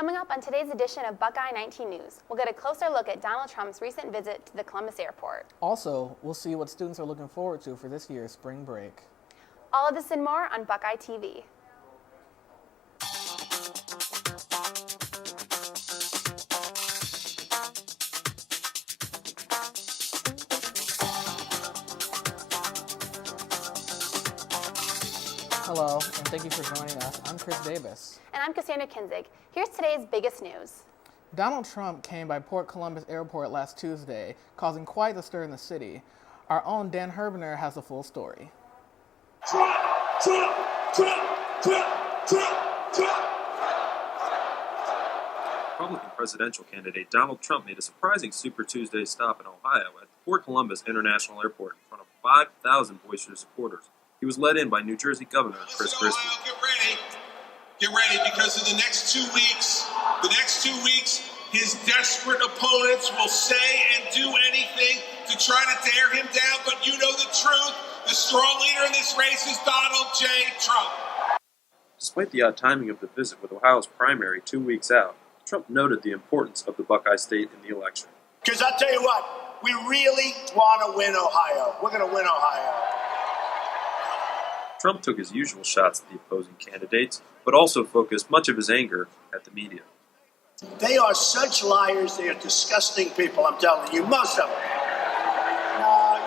Coming up on today's edition of Buckeye 19 News, we'll get a closer look at Donald Trump's recent visit to the Columbus airport. Also, we'll see what students are looking forward to for this year's spring break. All of this and more on Buckeye TV. Hello, and thank you for joining us. I'm Chris Davis. And I'm Cassandra Kinzig. Here's today's biggest news. Donald Trump came by Port Columbus Airport last Tuesday, causing quite a stir in the city. Our own Dan Herbener has the full story. Trump, Trump, Trump, Trump, Trump, Trump. Republican presidential candidate Donald Trump made a surprising Super Tuesday stop in Ohio at Port Columbus International Airport in front of 5,000 boisterous supporters. He was led in by New Jersey Governor Chris Christie. Get ready, because in the next 2 weeks, his desperate opponents will say and do anything to try to tear him down. But you know the truth. The strong leader in this race is Donald J. Trump. Despite the odd timing of the visit with Ohio's primary 2 weeks out, Trump noted the importance of the Buckeye State in the election. Because I'll tell you what, we really want to win Ohio. We're going to win Ohio. Trump took his usual shots at the opposing candidates, but also focused much of his anger at the media. They are such liars. They are disgusting people, I'm telling you, most of them.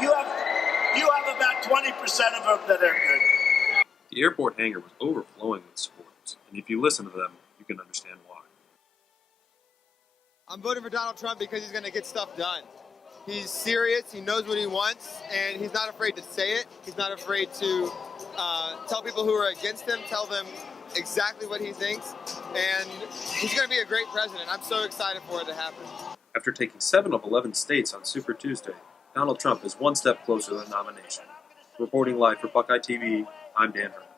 You have about 20% of them that are good. The airport hangar was overflowing with supporters, and if you listen to them, you can understand why. I'm voting for Donald Trump because he's going to get stuff done. He's serious, he knows what he wants, and he's not afraid to say it. He's not afraid to tell people who are against him, tell them exactly what he thinks, and he's going to be a great president. I'm so excited for it to happen. After taking 7 of 11 states on Super Tuesday, Donald Trump is one step closer to the nomination. Reporting live for Buckeye TV, I'm Dan Herman.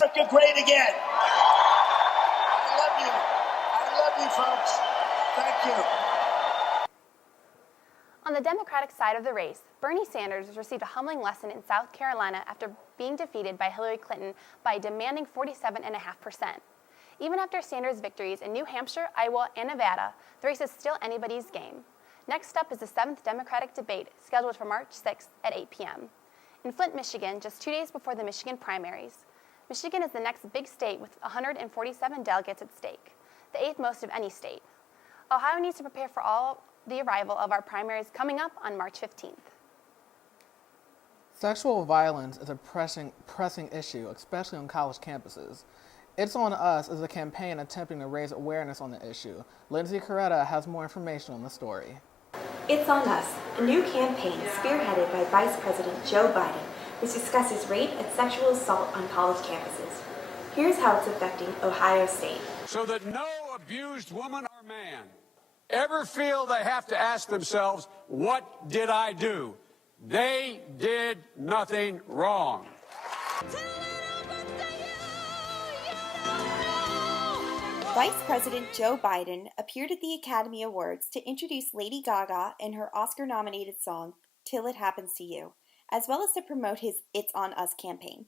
America great again. I love you, folks. Thank you. On the Democratic side of the race, Bernie Sanders received a humbling lesson in South Carolina after being defeated by Hillary Clinton by a demanding 47.5%. Even after Sanders' victories in New Hampshire, Iowa, and Nevada, the race is still anybody's game. Next up is the 7th Democratic debate, scheduled for March 6th at 8 p.m. In Flint, Michigan, just 2 days before the Michigan primaries. Michigan is the next big state with 147 delegates at stake, the 8th most of any state. Ohio needs to prepare for the arrival of our primaries coming up on March 15th. Sexual violence is a pressing issue, especially on college campuses. It's on Us is a campaign attempting to raise awareness on the issue. Lindsay Coretta has more information on the story. It's on Us, a new campaign spearheaded by Vice President Joe Biden, which discusses rape and sexual assault on college campuses. Here's how it's affecting Ohio State. So that no abused woman or man ever feel they have to ask themselves, what did I do? They did nothing wrong. Vice President Joe Biden appeared at the Academy Awards to introduce Lady Gaga and her Oscar-nominated song, Till It Happens to You, as well as to promote his It's on Us campaign.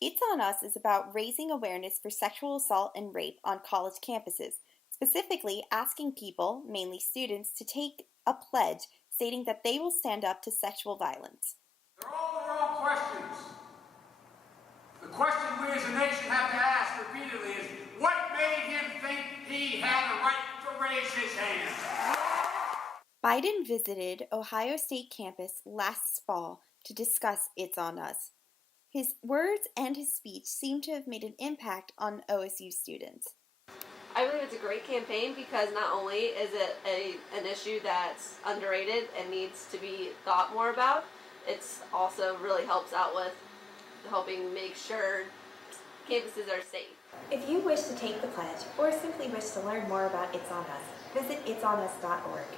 It's on Us is about raising awareness for sexual assault and rape on college campuses, specifically asking people, mainly students, to take a pledge stating that they will stand up to sexual violence. They're all the wrong questions. The question we as a nation have to ask repeatedly is, what made him think he had a right to raise his hand? Biden visited Ohio State campus last fall to discuss It's on Us. His words and his speech seem to have made an impact on OSU students. I believe it's a great campaign because not only is it an issue that's underrated and needs to be thought more about, it's also really helps out with helping make sure campuses are safe. If you wish to take the pledge or simply wish to learn more about It's on Us, visit itsonus.org.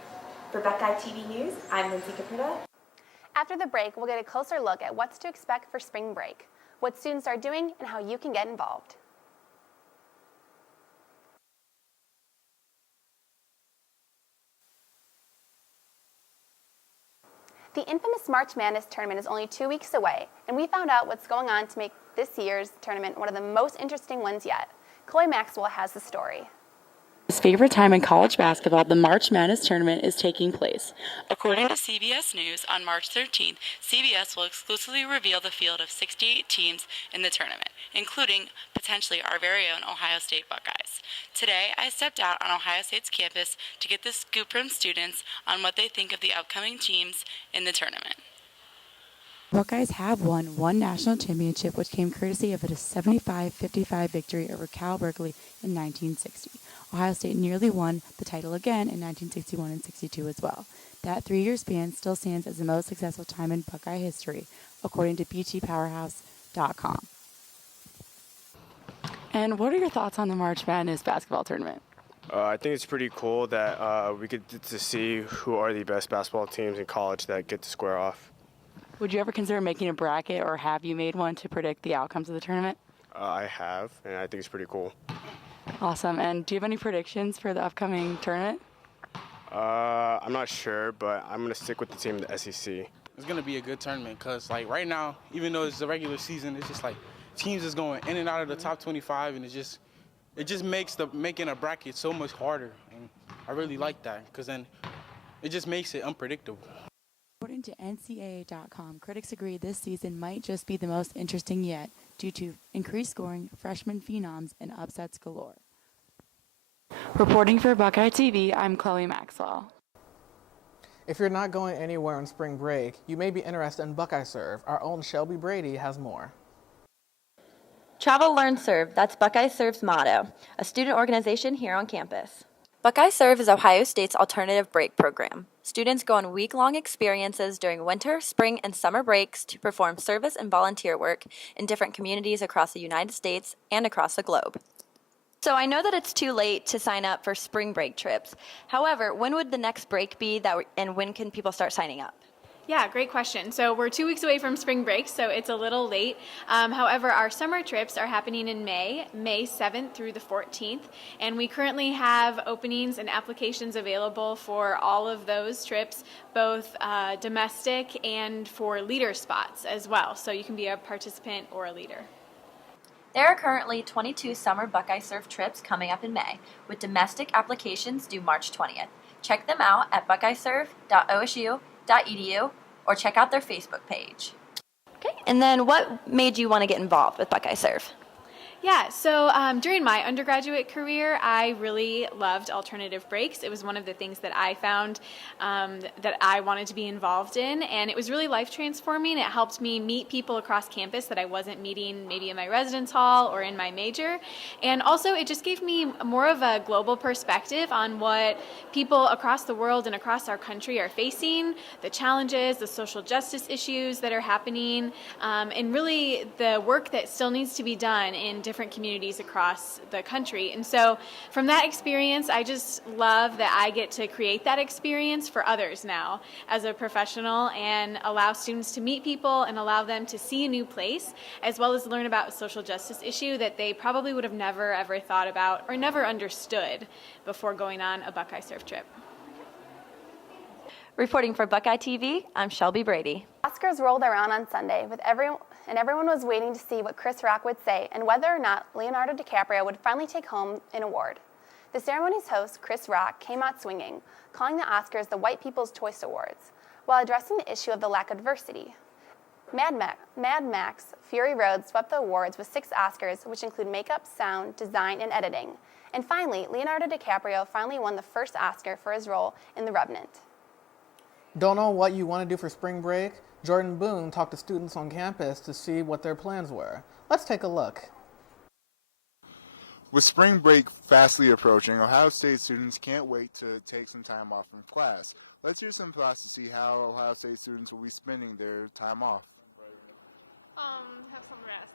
For Buckeye TV News, I'm Lindsay Capretta. After the break, we'll get a closer look at what's to expect for spring break, what students are doing, and how you can get involved. The infamous March Madness tournament is only 2 weeks away, and we found out what's going on to make this year's tournament one of the most interesting ones yet. Chloe Maxwell has the story. His favorite time in college basketball, the March Madness tournament is taking place. According to CBS News, on March 13th, CBS will exclusively reveal the field of 68 teams in the tournament, including potentially our very own Ohio State Buckeyes. Today, I stepped out on Ohio State's campus to get the scoop from students on what they think of the upcoming teams in the tournament. Buckeyes have won one national championship, which came courtesy of a 75-55 victory over Cal Berkeley in 1960. Ohio State nearly won the title again in 1961 and 62 as well. That 3-year span still stands as the most successful time in Buckeye history, according to BTPowerhouse.com. And what are your thoughts on the March Madness basketball tournament? I think it's pretty cool that we get to see who are the best basketball teams in college that get to square off. Would you ever consider making a bracket, or have you made one to predict the outcomes of the tournament? I have, and I think it's pretty cool. Awesome. And do you have any predictions for the upcoming tournament? I'm not sure, but I'm going to stick with the team in the SEC. It's going to be a good tournament because, like, right now, even though it's the regular season, it's just like teams is going in and out of the top 25, and it just makes making a bracket so much harder. And I really like that because then it just makes it unpredictable. According to NCAA.com, critics agree this season might just be the most interesting yet due to increased scoring, freshman phenoms, and upsets galore. Reporting for Buckeye TV, I'm Chloe Maxwell. If you're not going anywhere on spring break, you may be interested in Buckeye Serve. Our own Shelby Brady has more. Travel, learn, serve. That's Buckeye Serve's motto, a student organization here on campus. Buckeye Serve is Ohio State's alternative break program. Students go on week-long experiences during winter, spring, and summer breaks to perform service and volunteer work in different communities across the United States and across the globe. So I know that it's too late to sign up for spring break trips. However, when would the next break be, and when can people start signing up? Yeah, great question. So we're 2 weeks away from spring break, so it's a little late. However, our summer trips are happening in May 7th through the 14th, and we currently have openings and applications available for all of those trips, both domestic and for leader spots as well. So you can be a participant or a leader. There are currently 22 summer Buckeye Serve trips coming up in May, with domestic applications due March 20th. Check them out at buckeyeserve.ohu.edu or check out their Facebook page. Okay, and then what made you want to get involved with Buckeye Serve? Yeah, so during my undergraduate career, I really loved alternative breaks. It was one of the things that I found that I wanted to be involved in, and it was really life transforming. It helped me meet people across campus that I wasn't meeting maybe in my residence hall or in my major, and also it just gave me more of a global perspective on what people across the world and across our country are facing, the challenges, the social justice issues that are happening, and really the work that still needs to be done in different communities across the country. And so from that experience, I just love that I get to create that experience for others now as a professional and allow students to meet people and allow them to see a new place, as well as learn about a social justice issue that they probably would have never ever thought about or never understood before going on a Buckeye Serve trip. Reporting for Buckeye TV, I'm Shelby Brady. Oscars rolled around on Sunday with everyone was waiting to see what Chris Rock would say and whether or not Leonardo DiCaprio would finally take home an award. The ceremony's host, Chris Rock, came out swinging, calling the Oscars the White People's Choice Awards, while addressing the issue of the lack of diversity. Mad Max Fury Road swept the awards with 6 Oscars, which include makeup, sound, design, and editing. And finally, Leonardo DiCaprio finally won the first Oscar for his role in The Revenant. Don't know what you want to do for spring break? Jordan Boone talked to students on campus to see what their plans were. Let's take a look. With spring break fastly approaching, Ohio State students can't wait to take some time off from class. Let's hear some thoughts to see how Ohio State students will be spending their time off. Have some rest.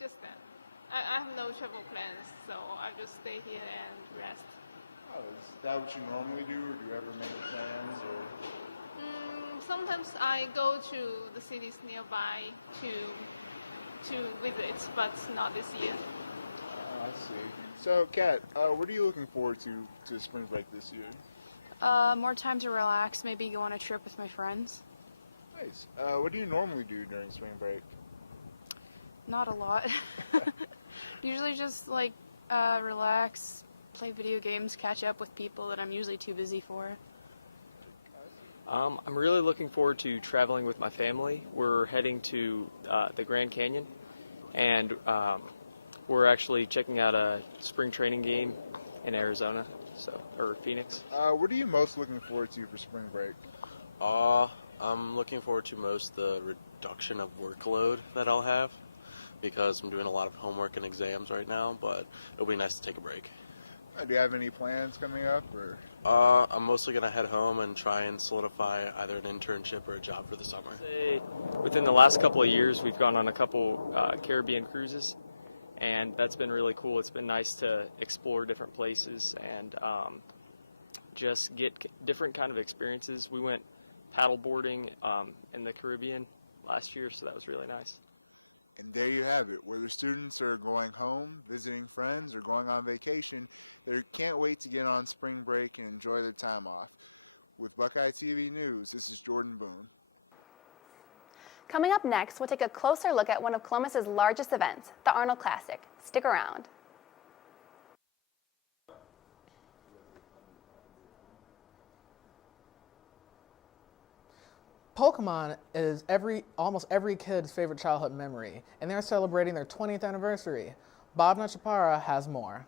Just that. I have no travel plans, so I just stay here and rest. Oh, is that what you normally do, or do you ever make plans? Or? Sometimes I go to the cities nearby to visit, but not this year. I see. So, Kat, what are you looking forward to spring break this year? More time to relax, maybe go on a trip with my friends. Nice. What do you normally do during spring break? Not a lot. Usually just relax, play video games, catch up with people that I'm usually too busy for. I'm really looking forward to traveling with my family. We're heading to the Grand Canyon, and we're actually checking out a spring training game in Arizona, or Phoenix. What are you most looking forward to for spring break? I'm looking forward to most the reduction of workload that I'll have, because I'm doing a lot of homework and exams right now, but it'll be nice to take a break. Do you have any plans coming up? Or? I'm mostly going to head home and try and solidify either an internship or a job for the summer. Within the last couple of years, we've gone on a couple Caribbean cruises, and that's been really cool. It's been nice to explore different places and just get different kind of experiences. We went paddle boarding in the Caribbean last year, so that was really nice. And there you have it. Whether students are going home, visiting friends, or going on vacation, they can't wait to get on spring break and enjoy their time off. With Buckeye TV News, this is Jordan Boone. Coming up next, we'll take a closer look at one of Columbus's largest events, the Arnold Classic. Stick around. Pokemon is almost every kid's favorite childhood memory, and they're celebrating their 20th anniversary. Bob Nachapara has more.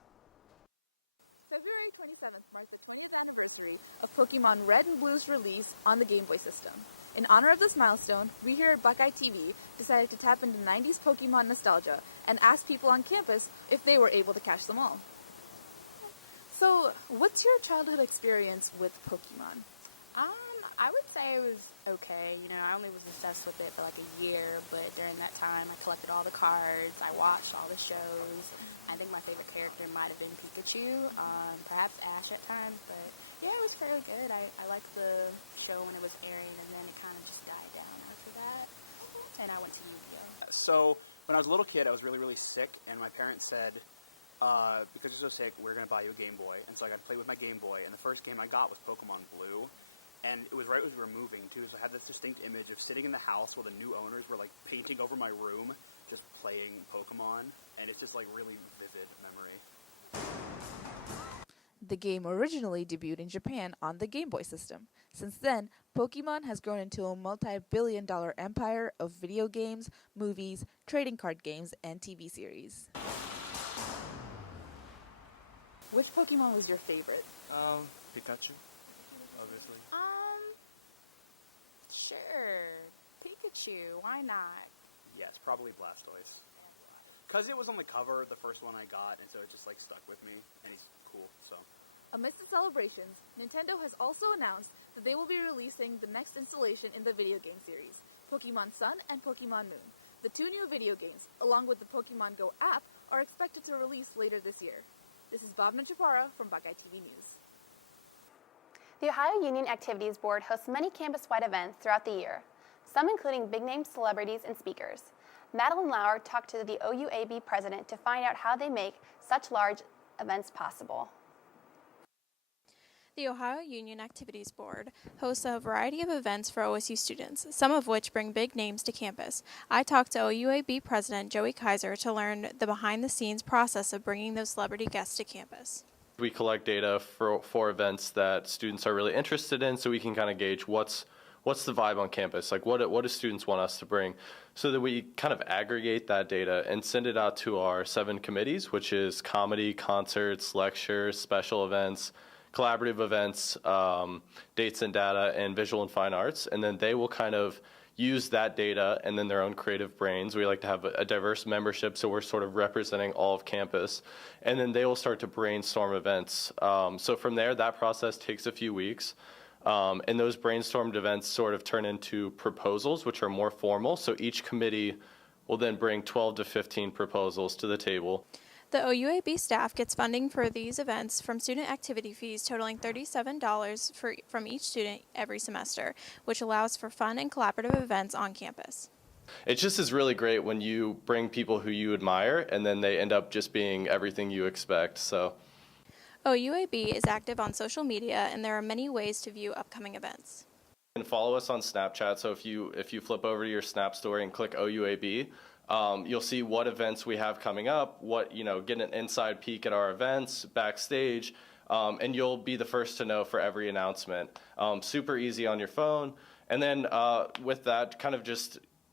February 27th marks the 10th anniversary of Pokemon Red and Blue's release on the Game Boy system. In honor of this milestone, we here at Buckeye TV decided to tap into 90s Pokemon nostalgia and ask people on campus if they were able to catch them all. So, what's your childhood experience with Pokemon? I would say it was okay. You know, I only was obsessed with it for like a year, but during that time I collected all the cards, I watched all the shows. I think my favorite character might have been Pikachu, perhaps Ash at times, but yeah, it was fairly good. I liked the show when it was airing, and then it kind of just died down after that, and I went to Yu-Gi-Oh! So, when I was a little kid, I was really, really sick, and my parents said, because you're so sick, we're going to buy you a Game Boy. And so I got to play with my Game Boy, and the first game I got was Pokemon Blue. And it was right as we were moving, too, so I had this distinct image of sitting in the house while the new owners were, like, painting over my room, just playing Pokemon, and it's just, like, really vivid memory. The game originally debuted in Japan on the Game Boy system. Since then, Pokemon has grown into a multi-billion-dollar empire of video games, movies, trading card games, and TV series. Which Pokemon was your favorite? Pikachu, obviously. Sure. Pikachu, why not? Yes, probably Blastoise. Because it was on the cover, the first one I got, and so it just, like, stuck with me, and he's cool, so. Amidst the celebrations, Nintendo has also announced that they will be releasing the next installation in the video game series, Pokemon Sun and Pokemon Moon. The two new video games, along with the Pokemon Go app, are expected to release later this year. This is Bob Nachapara from Buckeye TV News. The Ohio Union Activities Board hosts many campus-wide events throughout the year, some including big-name celebrities and speakers. Madeline Lauer talked to the OUAB president to find out how they make such large events possible. The Ohio Union Activities Board hosts a variety of events for OSU students, some of which bring big names to campus. I talked to OUAB President Joey Kaiser to learn the behind-the-scenes process of bringing those celebrity guests to campus. We collect data for events that students are really interested in, so we can kind of gauge what's the vibe on campus, like what do students want us to bring, so that we kind of aggregate that data and send it out to our 7 committees, which is comedy, concerts, lectures, special events, collaborative events, dates and data, and visual and fine arts, and then they will kind of use that data and then their own creative brains. We like to have a diverse membership, so we're sort of representing all of campus, and then they will start to brainstorm events. So from there, that process takes a few weeks, and those brainstormed events sort of turn into proposals, which are more formal. So each committee will then bring 12 to 15 proposals to the table. The OUAB staff gets funding for these events from student activity fees totaling $37 from each student every semester, which allows for fun and collaborative events on campus. It just is really great when you bring people who you admire and then they end up just being everything you expect. So OUAB is active on social media, and there are many ways to view upcoming events. You can follow us on Snapchat, so if you flip over to your Snap story and click OUAB, You'll see what events we have coming up, get an inside peek at our events, backstage, and you'll be the first to know for every announcement. Super easy on your phone. And then with that,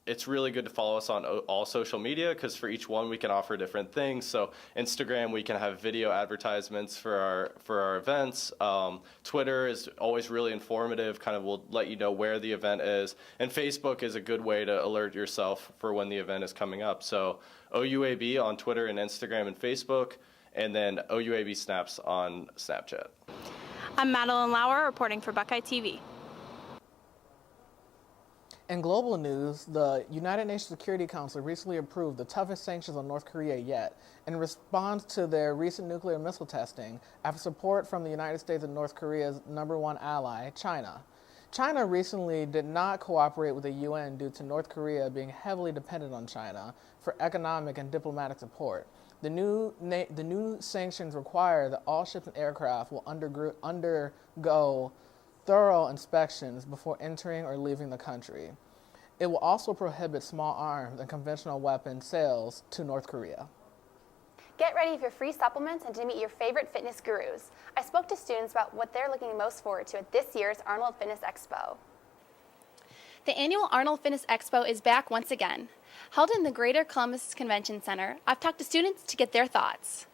it's really good to follow us on all social media, because for each one we can offer different things. So Instagram, we can have video advertisements for our events. Twitter is always really informative, will let you know where the event is. And Facebook is a good way to alert yourself for when the event is coming up. So OUAB on Twitter and Instagram and Facebook, and then OUAB Snaps on Snapchat. I'm Madeline Lauer reporting for Buckeye TV. In global news, the United Nations Security Council recently approved the toughest sanctions on North Korea yet in response to their recent nuclear missile testing after support from the United States and North Korea's #1 ally, China. China recently did not cooperate with the UN due to North Korea being heavily dependent on China for economic and diplomatic support. The new sanctions require that all ships and aircraft will undergo thorough inspections before entering or leaving the country. It will also prohibit small arms and conventional weapon sales to North Korea. Get ready for free supplements and to meet your favorite fitness gurus. I spoke to students about what they're looking most forward to at this year's Arnold Fitness Expo. The annual Arnold Fitness Expo is back once again. Held in the Greater Columbus Convention Center, I've talked to students to get their thoughts.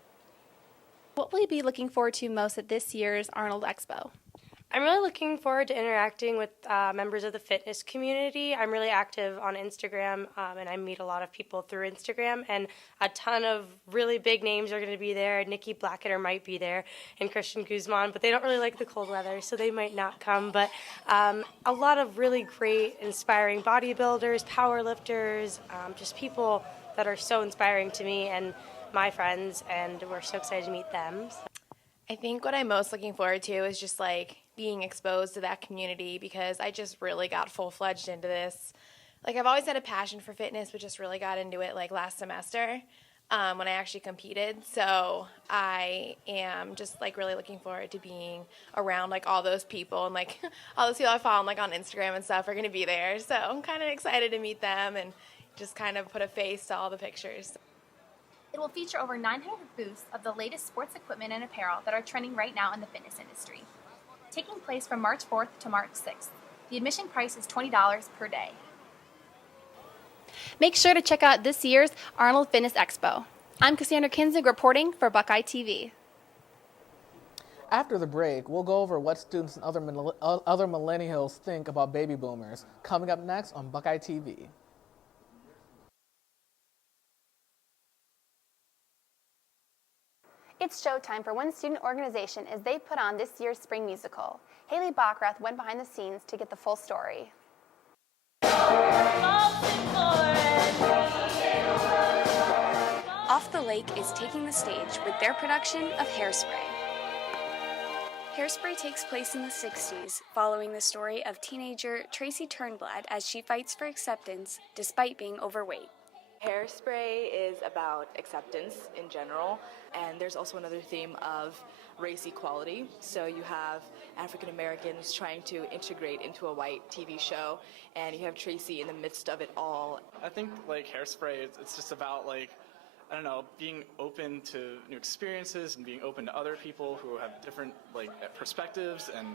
What will you be looking forward to most at this year's Arnold Expo? I'm really looking forward to interacting with members of the fitness community. I'm really active on Instagram, and I meet a lot of people through Instagram, and a ton of really big names are going to be there. Nikki Blacketter might be there, and Christian Guzman, but they don't really like the cold weather, so they might not come. But a lot of really great, inspiring bodybuilders, powerlifters, just people that are so inspiring to me and my friends, and we're so excited to meet them. I think what I'm most looking forward to is just being exposed to that community, because I just really got full-fledged into this. I've always had a passion for fitness, but just really got into it last semester when I actually competed. So I am just really looking forward to being around all those people, and all those people I follow on Instagram and stuff are going to be there. So I'm kind of excited to meet them and just kind of put a face to all the pictures. It will feature over 900 booths of the latest sports equipment and apparel that are trending right now in the fitness industry. Taking place from March 4th to March 6th. The admission price is $20 per day. Make sure to check out this year's Arnold Fitness Expo. I'm Cassandra Kinzig reporting for Buckeye TV. After the break, we'll go over what students and other millennials think about baby boomers. Coming up next on Buckeye TV. It's showtime for one student organization as they put on this year's spring musical. Haley Bockrath went behind the scenes to get the full story. Off the Lake is taking the stage with their production of Hairspray. Hairspray takes place in the 60s, following the story of teenager Tracy Turnblad as she fights for acceptance despite being overweight. Hairspray is about acceptance in general, and there's also another theme of race equality. So you have African Americans trying to integrate into a white TV show, and you have Tracy in the midst of it all. I think Hairspray, it's just about being open to new experiences and being open to other people who have different perspectives and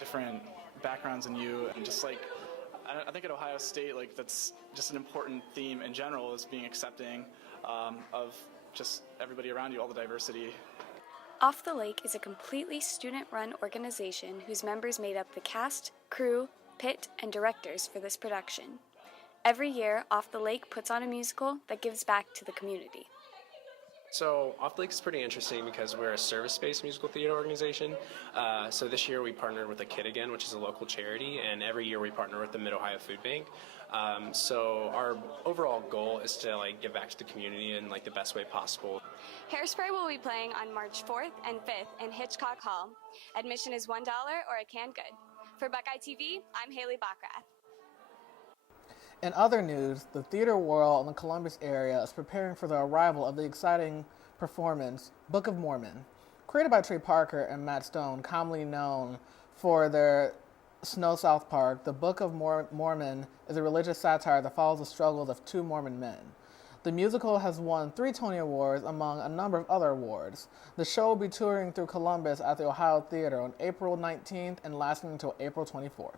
different backgrounds than you, and just I think at Ohio State, that's just an important theme in general, is being accepting of just everybody around you, all the diversity. Off the Lake is a completely student-run organization whose members made up the cast, crew, pit, and directors for this production. Every year, Off the Lake puts on a musical that gives back to the community. So Off the Lake is pretty interesting because we're a service-based musical theater organization. So this year we partnered with the Kid Again, which is a local charity, and every year we partner with the Mid-Ohio Food Bank. So our overall goal is to give back to the community in the best way possible. Hairspray will be playing on March 4th and 5th in Hitchcock Hall. Admission is $1 or a canned good. For Buckeye TV, I'm Haley Bockrath. In other news, the theater world in the Columbus area is preparing for the arrival of the exciting performance, Book of Mormon. Created by Trey Parker and Matt Stone, commonly known for their Snow South Park, the Book of Mormon is a religious satire that follows the struggles of two Mormon men. The musical has won 3 Tony Awards among a number of other awards. The show will be touring through Columbus at the OHUA Theater on April 19th and lasting until April 24th.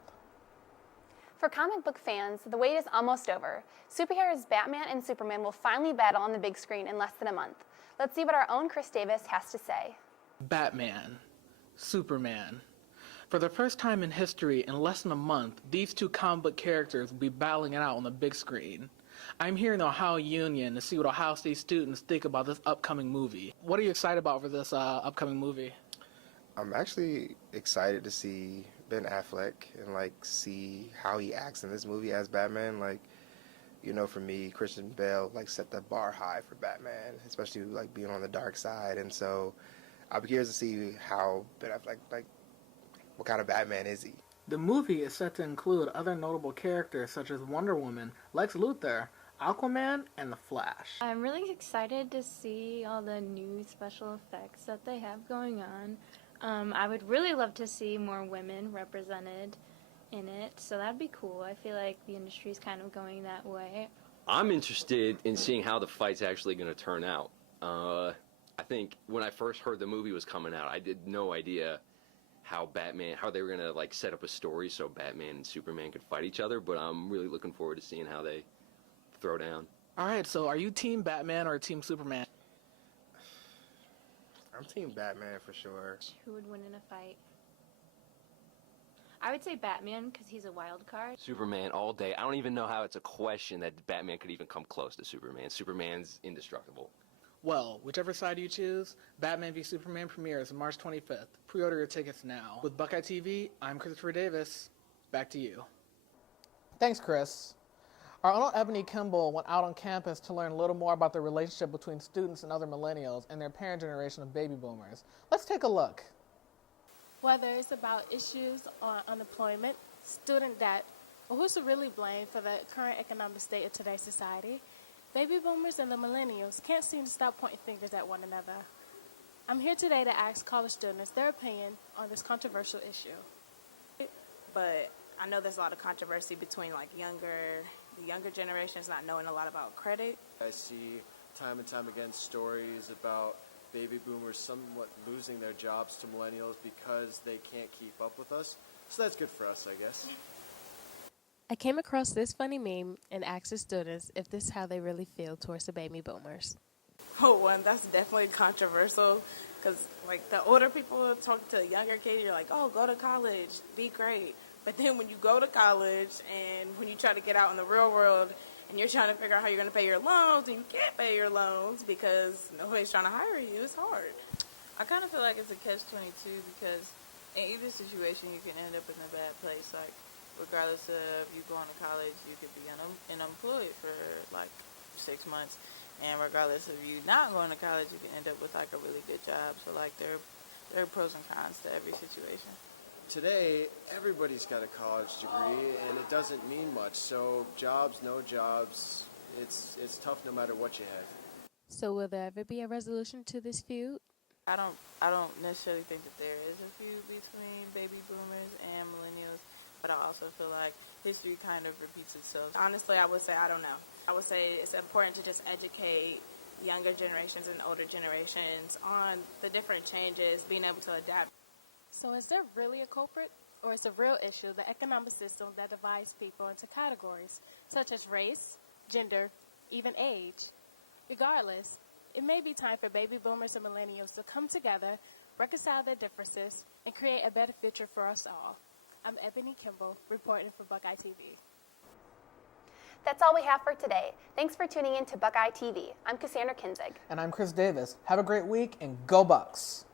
For comic book fans, the wait is almost over. Superheroes Batman and Superman will finally battle on the big screen in less than a month. Let's see what our own Chris Davis has to say. Batman, Superman. For the first time in history, in less than a month, these two comic book characters will be battling it out on the big screen. I'm here in the OHUA Union to see what Ohio State students think about this upcoming movie. What are you excited about for this upcoming movie? I'm actually excited to see Ben Affleck and see how he acts in this movie as Batman. For me, Christian Bale set the bar high for Batman, especially being on the dark side. And so I'll be curious to see how Ben Affleck, what kind of Batman is he? The movie is set to include other notable characters such as Wonder Woman, Lex Luthor, Aquaman, and The Flash. I'm really excited to see all the new special effects that they have going on. I would really love to see more women represented in it, so that'd be cool. I feel like the industry's kind of going that way. I'm interested in seeing how the fight's actually going to turn out. I think when I first heard the movie was coming out, I did no idea how they were going to set up a story so Batman and Superman could fight each other, but I'm really looking forward to seeing how they throw down. All right, so are you Team Batman or Team Superman? I'm Team Batman for sure. Who would win in a fight? I would say Batman because he's a wild card. Superman all day. I don't even know how it's a question that Batman could even come close to Superman. Superman's indestructible. Well, whichever side you choose, Batman v Superman premieres March 25th. Pre-order your tickets now. With Buckeye TV, I'm Christopher Davis. Back to you. Thanks, Chris. Our own Ebony Kimball went out on campus to learn a little more about the relationship between students and other millennials and their parent generation of baby boomers. Let's take a look. Whether it's about issues on unemployment, student debt, or who's to really blame for the current economic state of today's society, baby boomers and the millennials can't seem to stop pointing fingers at one another. I'm here today to ask college students their opinion on this controversial issue. But I know there's a lot of controversy between the younger generations not knowing a lot about credit. I see time and time again stories about baby boomers somewhat losing their jobs to millennials because they can't keep up with us. So that's good for us, I guess. I came across this funny meme and asked the students if this is how they really feel towards the baby boomers. Oh, one, that's definitely controversial because, the older people are talking to a younger kid, you're like, oh, go to college, be great. But then when you go to college and when you try to get out in the real world and you're trying to figure out how you're going to pay your loans and you can't pay your loans because nobody's trying to hire you, it's hard. I kind of feel like it's a catch-22 because in either situation you can end up in a bad place. Regardless of you going to college, you could be unemployed for 6 months. And regardless of you not going to college, you can end up with a really good job. So there are pros and cons to every situation. Today, everybody's got a college degree, and it doesn't mean much. So jobs, no jobs, it's tough no matter what you have. So will there ever be a resolution to this feud? I don't necessarily think that there is a feud between baby boomers and millennials, but I also feel like history kind of repeats itself. Honestly, I would say I don't know. I would say it's important to just educate younger generations and older generations on the different changes, being able to adapt. So is there really a culprit, or is a real issue the economic system that divides people into categories, such as race, gender, even age? Regardless, it may be time for baby boomers and millennials to come together, reconcile their differences, and create a better future for us all. I'm Ebony Kimball, reporting for Buckeye TV. That's all we have for today. Thanks for tuning in to Buckeye TV. I'm Cassandra Kinzig. And I'm Chris Davis. Have a great week and go Bucks!